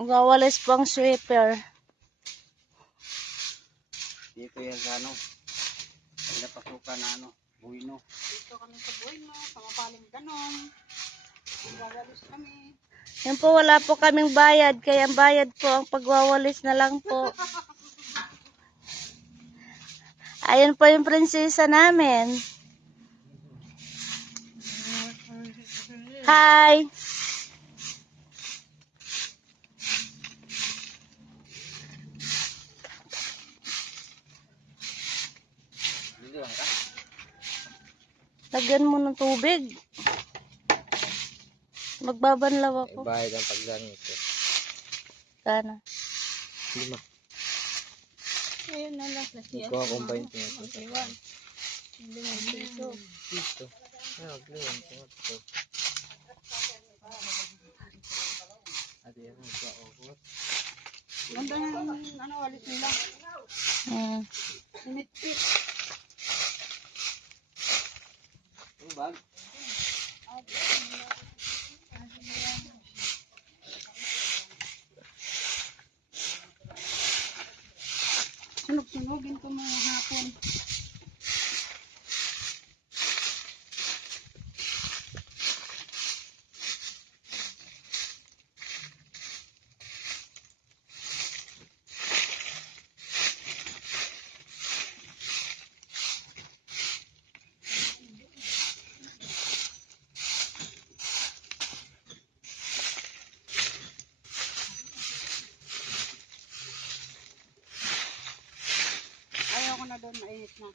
Magwawalis po ang sweeper. Dito yan sa ano. Pinapasukan na ano. Buino. Dito kami sa Bueno, sa Mapaling Ganon. Magwawalis kami. Yan po, wala po kaming bayad. Kaya ang bayad po, ang pagwawalis na lang po. Ayun po yung prinsesa namin. Hi! Dito lang ka. Lagyan mo ng tubig. Magbabanlaw ako. Bayad ang pagganito. Sana. 5. Ayun na lang. Ikaw akong 20 ito. 21. Hindi nga piso. Dito. Ayun, gawin ko ito. Adi yan ang kaokot. Ganda na ano, walis nila. Sinitpit. Ano ba? Sunog-sunugin ko mga hapon. Ayaw ko na doon, mainit na.